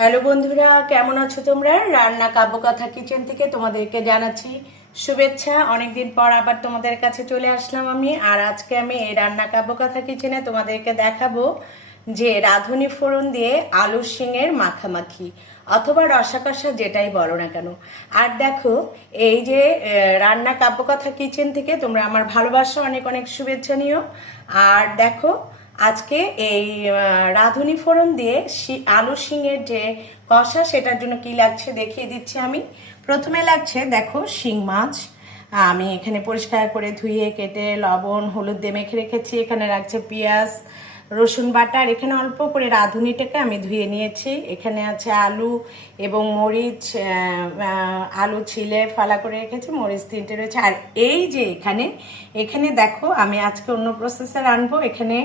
Hello বন্ধুরা, কেমন আছো তোমরা? রান্না কাব্যকথা কিচেন থেকে তোমাদেরকে জানাচ্ছি শুভেচ্ছা। অনেকদিন পর আবার তোমাদের কাছে চলে আসলাম আমি। আর আজকে আমি এই রান্না কাব্যকথা কিচেনে তোমাদেরকে দেখাবো যে রাঁধুনি ফোড়ন দিয়ে আলু শিঙের মাখামাখি অথবা রসা কষা, যেটাই বলো না কেন। আর দেখো, এই যে রান্না কাব্যকথা কিচেন থেকে তোমরা আমার ভালোবাসা অনেক অনেক শুভেচ্ছা নিও। আর দেখো, আজকে এই রাঁধুনি ফোড়ন দিয়ে আলু শিঙের যে কষা, সেটার জন্য কি লাগছে দেখিয়ে দিচ্ছি আমি। প্রথমে লাগছে, দেখো, শিং মাছ। আমি এখানে পরিষ্কার করে ধুয়ে কেটে লবণ হলুদ দিয়ে মেখে রেখেছি। এখানে রাখছে পেঁয়াজ রসুন বাটা, আর এখানে অল্প করে রাঁধুনিটাকে আমি ধুয়ে নিয়েছি। এখানে আছে আলু এবং মরিচ, আলু ছিলে ফালা করে রেখেছি, মরিচ 3টে রয়েছে। আর এই যে এখানে এখানে দেখো, আমি আজকে অন্য প্রসেসে রানবো। এখানে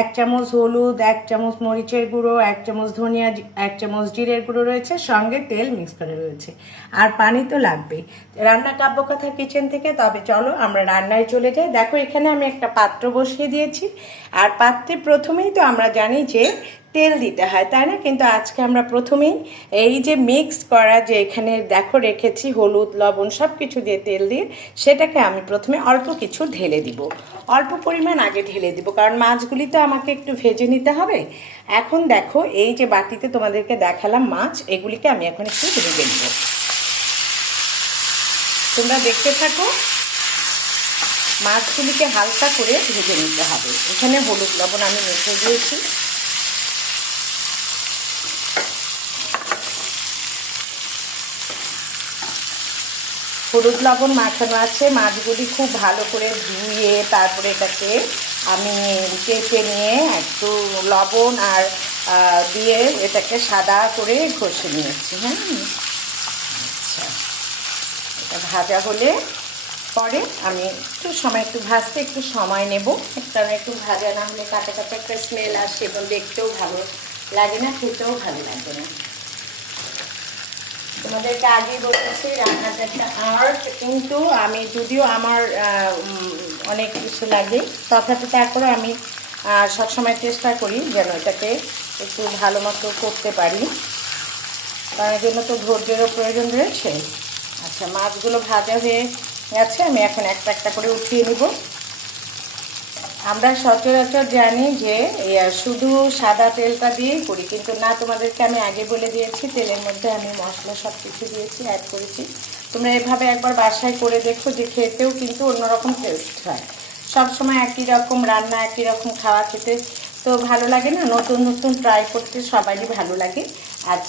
1 চামচ হলুদ, 1 চামচ মরিচের গুঁড়ো, 1 চামচ ধনিয়া, 1 চামচ জিরের গুঁড়ো রয়েছে, সঙ্গে তেল মিক্স করে রয়েছে। আর পানি তো লাগবেই। রান্না কাব্যকথা কিচেন থেকে। তবে চলো আমরা রান্নায় চলে যাই। দেখো, এখানে আমি একটা পাত্র বসিয়ে দিয়েছি। আর পাত্রে প্রথমেই তো আমরা জানি যে তেল দিতে হয়, তাই না? কিন্তু আজকে আমরা প্রথমেই এই যে মিক্স করা, যে এখানে দেখো রেখেছি হলুদ লবণ সব কিছু দিয়ে তেল দিয়ে, সেটাকে আমি প্রথমে অল্প কিছু ঢেলে দিব। অল্প পরিমাণ আগে ঢেলে দিব, কারণ মাছগুলি তো আমাকে একটু ভেজে নিতে হবে। এখন দেখো, এই যে বাটিতে তোমাদেরকে দেখালাম মাছ, এগুলিকে আমি এখন একটু ভেজে নেব। তোমরা দেখতে থাকো। মাছগুলিকে হালকা করে ভেজে নিতে হবে। এখানে হলুদ লবণ আমি মেখে দিয়েছি। হলুদ লবণ মাখানো আছে। মাছগুলি খুব ভালো করে ধুয়ে তারপরে এটাকে আমি কেটে নিয়ে একটু লবণ আর দিয়ে এটাকে সাদা করে ঘষে নিয়েছি। হ্যাঁ, আচ্ছা, এটা ভাজা হলে পরে আমি একটু ভাজতে একটু সময় নেব, কারণ একটু ভাজা না হলে কাঁচা কাঁচা একটা স্মেল আসে এবং দেখতেও ভালো লাগে না, খেতেও ভালো লাগে না। তোমাদেরকে আগেই বলেছি রান্নাটা একটা আর্ট, কিন্তু আমি যদিও আমার অনেক কিছু লাগে, তথাপি তারপরে আমি সবসময় চেষ্টা করি যেন এটাকে একটু ভালো মতো করতে পারি। তার জন্য তো ধৈর্যেরও প্রয়োজন রয়েছে। আচ্ছা, মাছগুলো ভাজা হয়ে গেছে, আমি এখন একটা একটা করে উঠিয়ে নিব। আমরা সচরাচর জানি যে শুধু সাদা তেলটা দিয়েই করি, কিন্তু না, তোমাদেরকে আমি আগে বলে দিয়েছি তেলের মধ্যে আমি মশলা সব কিছু দিয়েছি, অ্যাড করেছি। তোমরা এভাবে একবার বাসায় করে দেখো, যে খেতেও কিন্তু অন্যরকম টেস্ট হয়। সবসময় একই রকম রান্না, একই রকম খাওয়া খেতে তো ভালো লাগে না। নতুন নতুন ট্রাই করতে সবারই ভালো লাগে। আচ্ছা,